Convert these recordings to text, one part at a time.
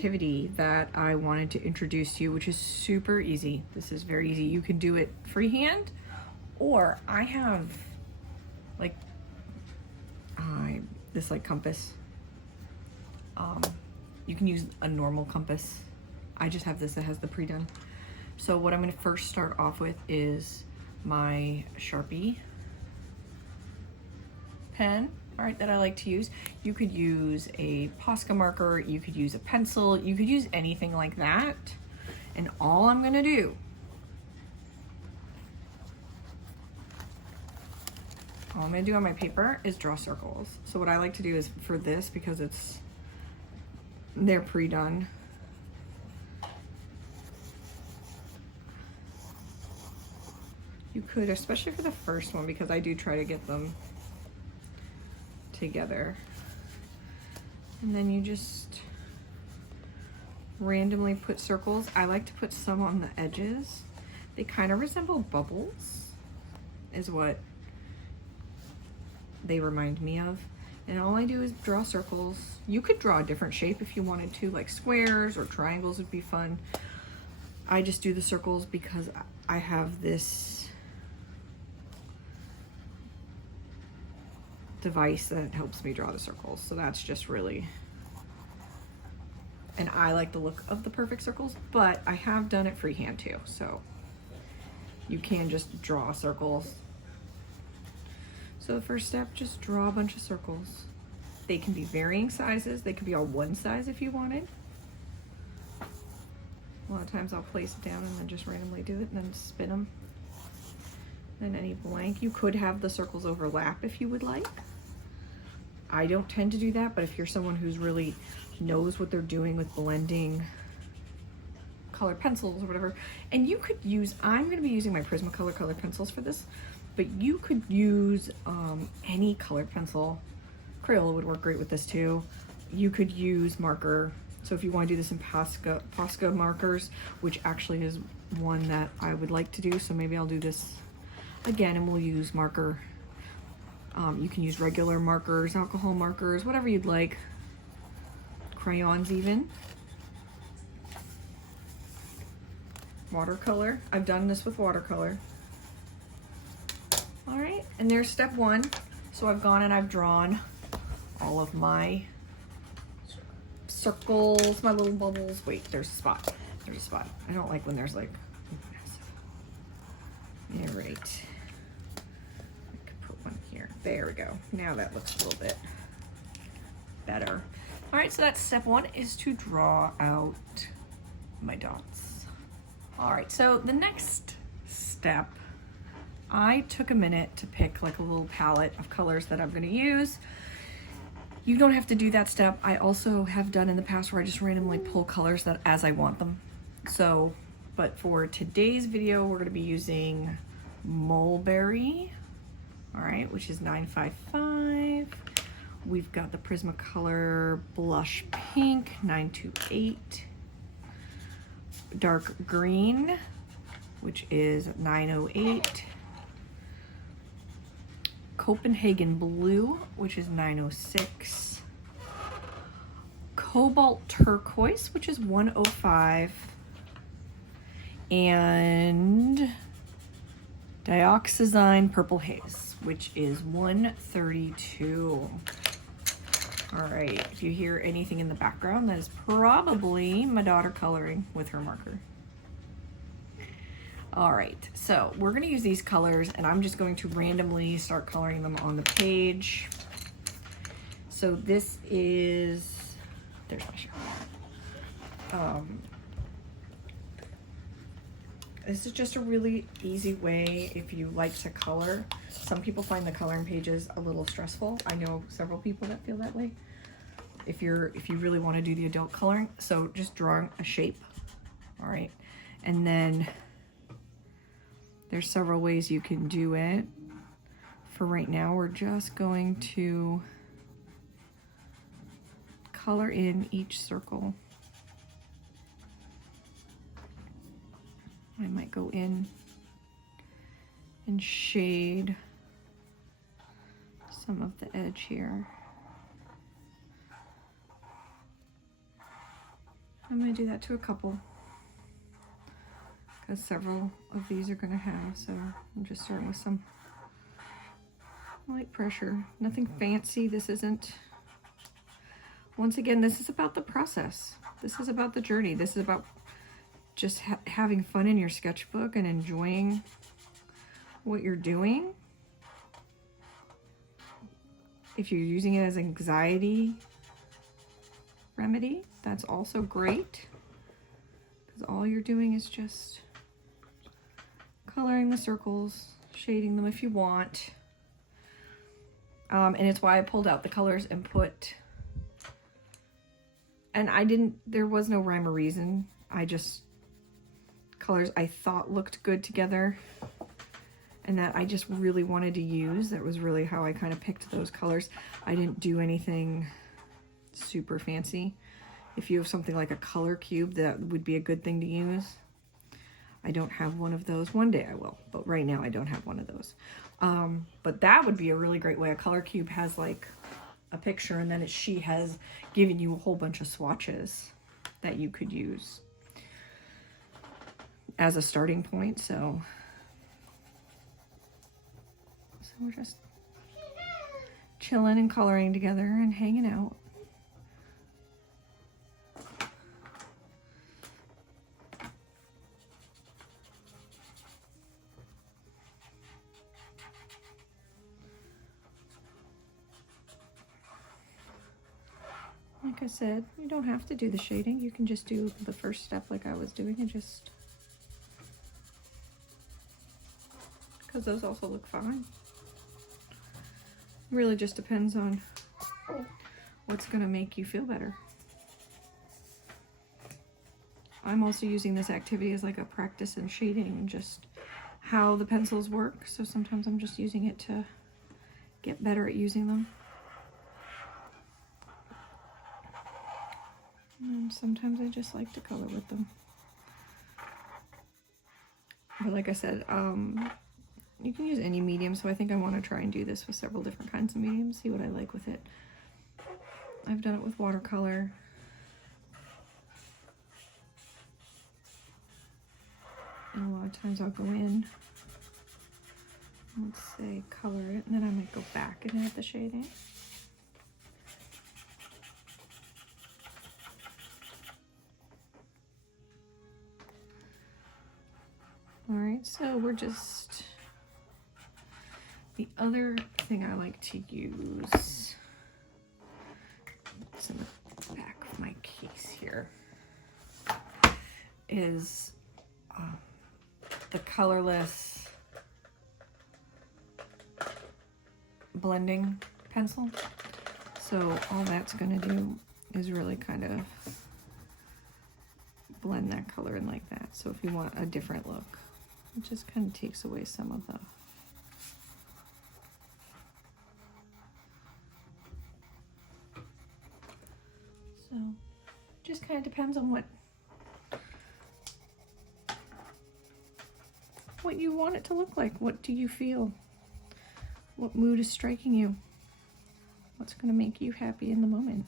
activity that I wanted to introduce to you, which is super easy. This is very easy. You can do it freehand, or I have like this like compass. You can use a normal compass. I just have this that has the pre-done. So what I'm going to first start off with is my Sharpie pen, all right, that I like to use. You could use a Posca marker, you could use a pencil, you could use anything like that. And all I'm going to do on my paper is draw circles. So what I like to do is for this, because they're pre-done, you could, especially for the first one, because I do try to get them together. And then you just randomly put circles. I like to put some on the edges. They kind of resemble bubbles, is what they remind me of. And all I do is draw circles. You could draw a different shape if you wanted to, like squares or triangles would be fun. I just do the circles because I have this device that helps me draw the circles. So that's just really, and I like the look of the perfect circles, but I have done it freehand too. So you can just draw circles. So the first step, just draw a bunch of circles. They can be varying sizes. They could be all one size if you wanted. A lot of times I'll place it down and then just randomly do it and then spin them. Then any blank, you could have the circles overlap if you would like. I don't tend to do that, but if you're someone who's really knows what they're doing with blending colored pencils or whatever, and you could use, I'm going to be using my Prisma color pencils for this, but you could use any colored pencil. Crayola would work great with this too. You could use marker. So if you want to do this in Posca markers, which actually is one that I would like to do, so maybe I'll do this again and we'll use marker. You can use regular markers, alcohol markers, whatever you'd like. Crayons even. Watercolor. I've done this with watercolor. All right, and there's step one. So I've gone and I've drawn all of my circles, my little bubbles. Wait, there's a spot. There's a spot. I don't like when there's like, all right. I could put one here. There we go. Now that looks a little bit better. All right, so that's step one, is to draw out my dots. All right, so the next step, I took a minute to pick like a little palette of colors that I'm gonna use. You don't have to do that step. I also have done in the past where I just randomly pull colors that as I want them. So, but for today's video, we're gonna be using Mulberry, all right, which is 955. We've got the Prismacolor Blush Pink, 928. Dark Green, which is 908. Copenhagen Blue, which is 906. Cobalt Turquoise, which is 105. And Dioxazine Purple Haze, which is 132. All right, if you hear anything in the background, that is probably my daughter coloring with her marker. All right, so we're gonna use these colors and I'm just going to randomly start coloring them on the page. So this is, there's my shirt. This is just a really easy way if you like to color. Some people find the coloring pages a little stressful. I know several people that feel that way. If you really want to do the adult coloring, so just drawing a shape, all right? And then there's several ways you can do it. For right now, we're just going to color in each circle. I might go in and shade some of the edge here. I'm going to do that to a couple, because several of these are going to have, so I'm just starting with some light pressure. Nothing fancy. This isn't, once again, this is about the process. This is about the journey. This is about just having fun in your sketchbook and enjoying what you're doing. If you're using it as anxiety remedy, that's also great, because all you're doing is just coloring the circles, shading them if you want. And it's why I pulled out the colors and put, and there was no rhyme or reason. I just, colors I thought looked good together and that I just really wanted to use. That was really how I kind of picked those colors. I didn't do anything super fancy. If you have something like a color cube, that would be a good thing to use. I don't have one of those. One day I will, but right now I don't have one of those. But that would be a really great way. A color cube has like a picture, and then she has given you a whole bunch of swatches that you could use as a starting point. So we're just chilling and coloring together and hanging out. Like I said, you don't have to do the shading. You can just do the first step like I was doing, and just, because those also look fine. Really just depends on what's going to make you feel better. I'm also using this activity as like a practice in shading, just how the pencils work. So sometimes I'm just using it to get better at using them. And sometimes I just like to color with them. But like I said, you can use any medium, so I think I want to try and do this with several different kinds of mediums, see what I like with it. I've done it with watercolor. And a lot of times I'll go in, let's say color it, and then I might go back and add the shading. Alright, so we're just, the other thing I like to use, it's in the back of my case here, is the colorless blending pencil. So all that's going to do is really kind of blend that color in like that. So if you want a different look, it just kind of takes away some of the just kind of depends on what you want it to look like. What do you feel? What mood is striking you? What's going to make you happy in the moment?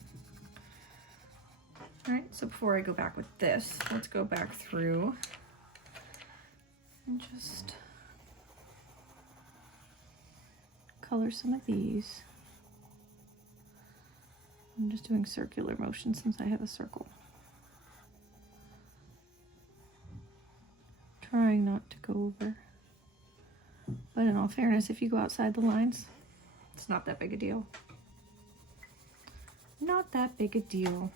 All right, so before I go back with this, let's go back through and just color some of these. I'm just doing circular motion since I have a circle. Trying not to go over. But in all fairness, if you go outside the lines, it's not that big a deal. Not that big a deal.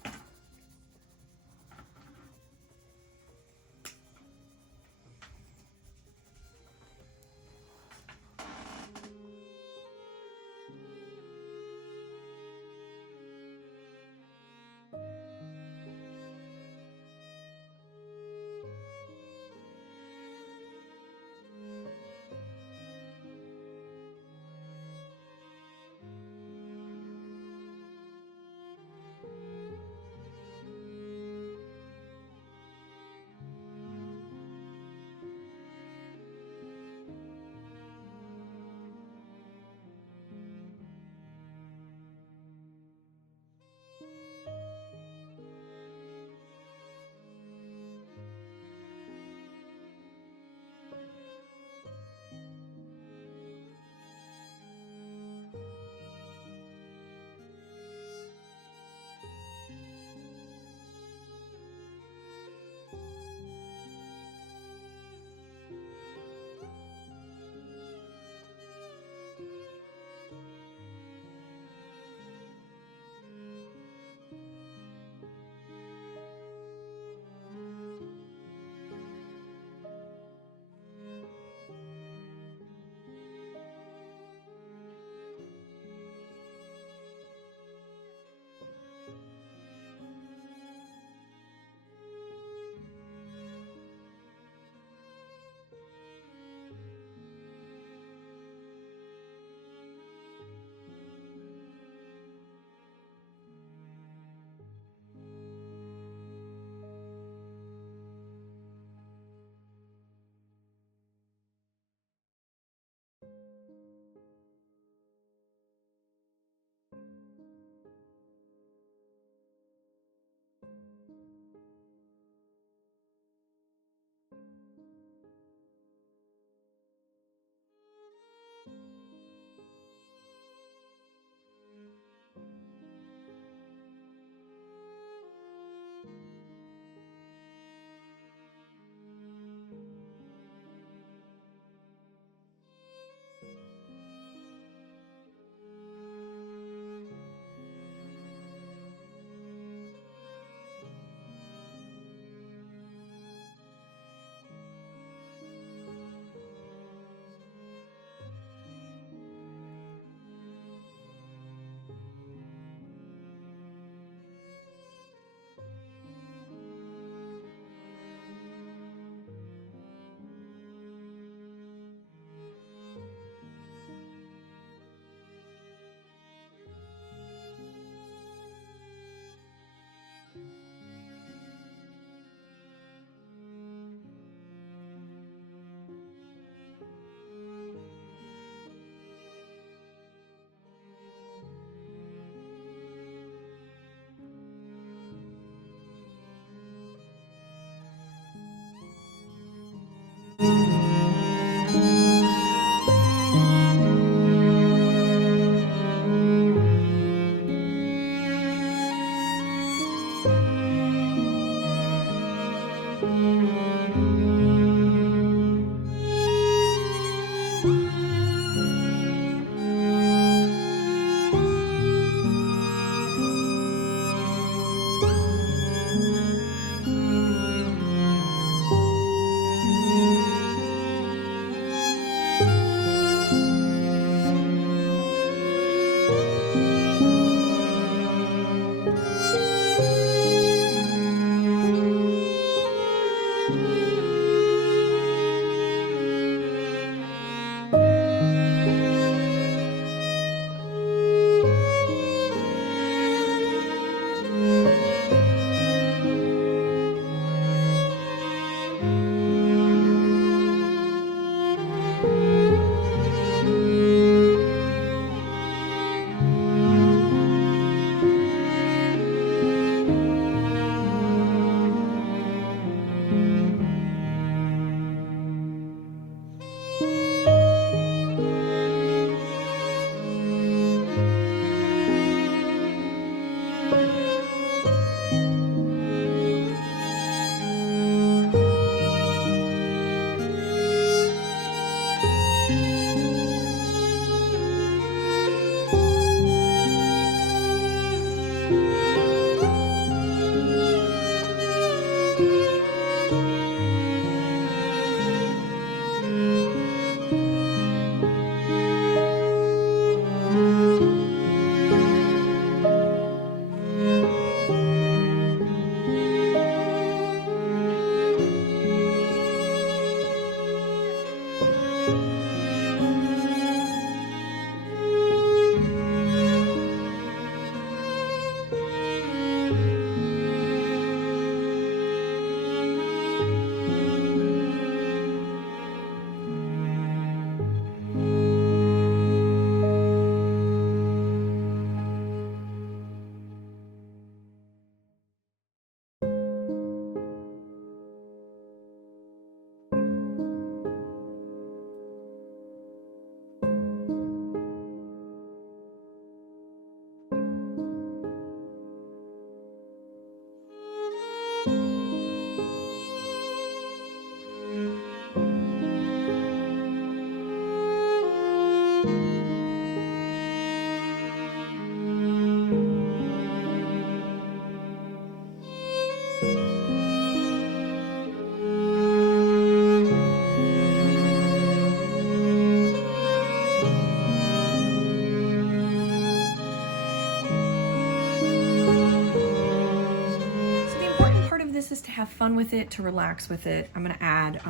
this is to have fun with it, to relax with it. I'm gonna add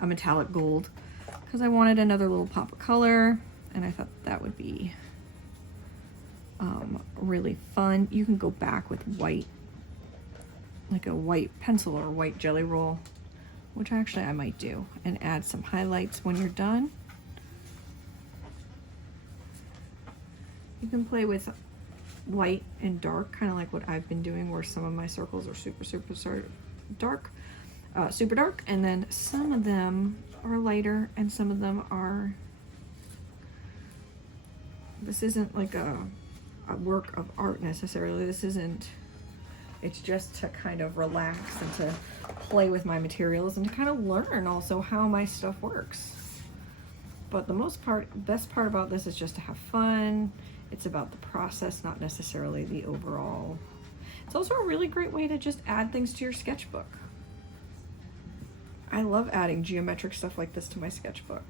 a metallic gold because I wanted another little pop of color and I thought that would be really fun. You can go back with white, like a white pencil or white jelly roll, which actually I might do, and add some highlights when you're done. You can play with light and dark, kind of like what I've been doing, where some of my circles are super dark, and then some of them are lighter and some of them are, this isn't like a work of art necessarily. This isn't It's just to kind of relax and to play with my materials and to kind of learn also how my stuff works. But the best part about this is just to have fun. It's about the process, not necessarily the overall. It's also a really great way to just add things to your sketchbook. I love adding geometric stuff like this to my sketchbook.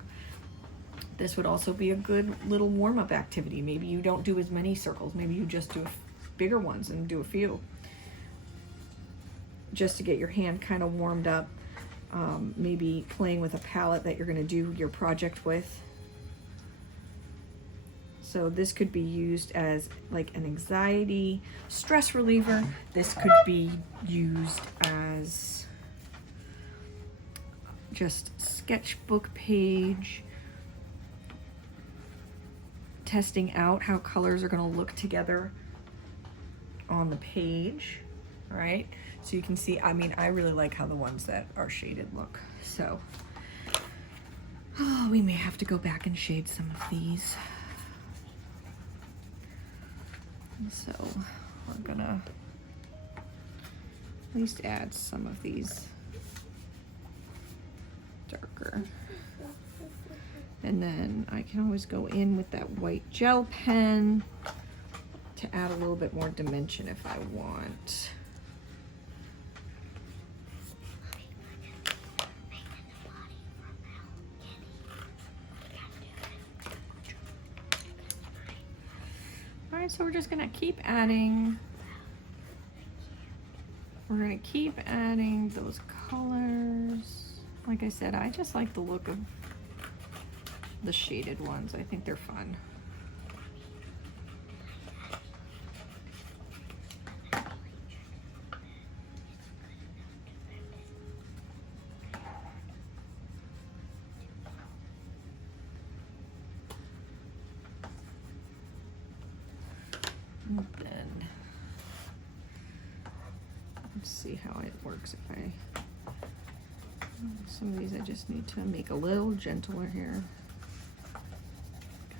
This would also be a good little warm-up activity. Maybe you don't do as many circles. Maybe you just do bigger ones and do a few. Just to get your hand kind of warmed up. Maybe playing with a palette that you're going to do your project with. So this could be used as like an anxiety stress reliever. This could be used as just sketchbook page, testing out how colors are going to look together on the page, right? So you can see, I mean, I really like how the ones that are shaded look. So, oh, we may have to go back and shade some of these. So we're gonna at least add some of these darker. And then I can always go in with that white gel pen to add a little bit more dimension if I want. Alright, so we're just gonna keep adding. We're gonna keep adding those colors. Like I said, I just like the look of the shaded ones. I think they're fun. And then let's see how it works if some of these I just need to make a little gentler here.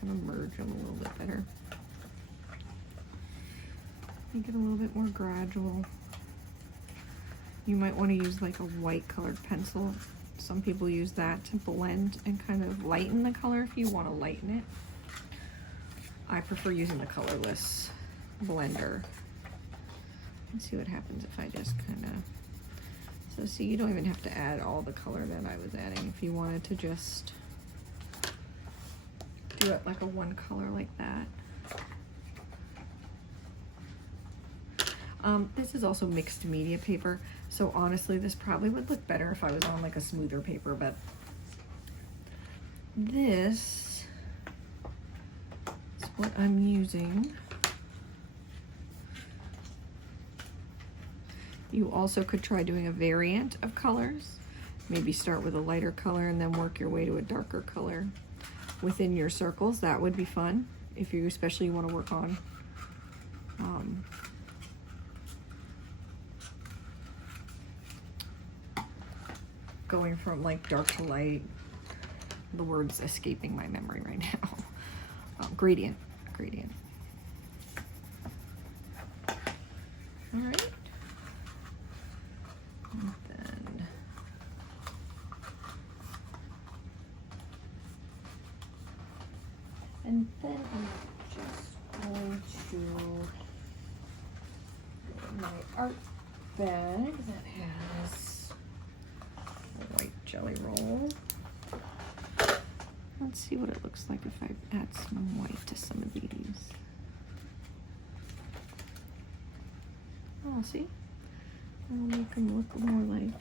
Kind of merge them a little bit better. Make it a little bit more gradual. You might want to use like a white colored pencil. Some people use that to blend and kind of lighten the color if you want to lighten it. I prefer using the colorless blender. Let's see what happens if I just kind of, so see, you don't even have to add all the color that I was adding. If you wanted to just do it like a one color like that. This is also mixed media paper, so honestly this probably would look better if I was on like a smoother paper, but this is what I'm using. You also could try doing a variant of colors. Maybe start with a lighter color and then work your way to a darker color within your circles. That would be fun if you especially want to work on going from like dark to light. The word's escaping my memory right now. Gradient. All right. And then I'm just going to get my art bag that has a white jelly roll. Let's see what it looks like if I add some white to some of these. Oh, see? I'll make them look more like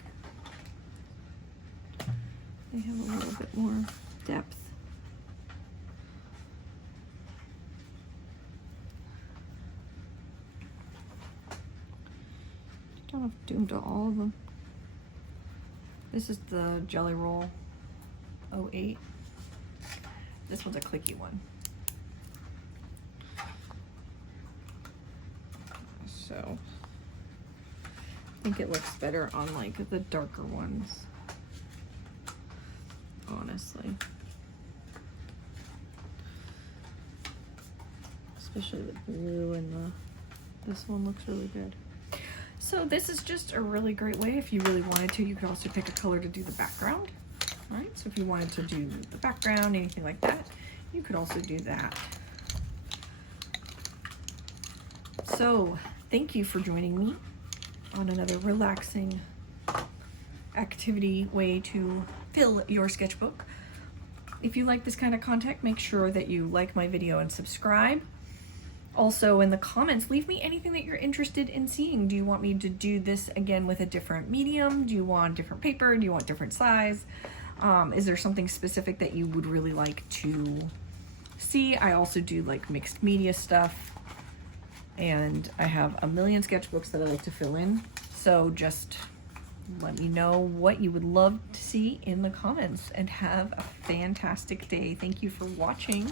they have a little bit more depth. Don't have to do them to all of them. This is the Jelly Roll 08. This one's a clicky one. So I think it looks better on like the darker ones, honestly. Especially the blue and this one looks really good. So this is just a really great way. If you really wanted to, you could also pick a color to do the background. All right, so if you wanted to do the background, anything like that, you could also do that. So thank you for joining me on another relaxing activity way to fill your sketchbook. If you like this kind of content, make sure that you like my video and subscribe. Also, in the comments, leave me anything that you're interested in seeing. Do you want me to do this again with a different medium? Do you want different paper? Do you want different size? Is there something specific that you would really like to see? I also do like mixed media stuff, and I have a million sketchbooks that I like to fill in. So just let me know what you would love to see in the comments, and have a fantastic day. Thank you for watching.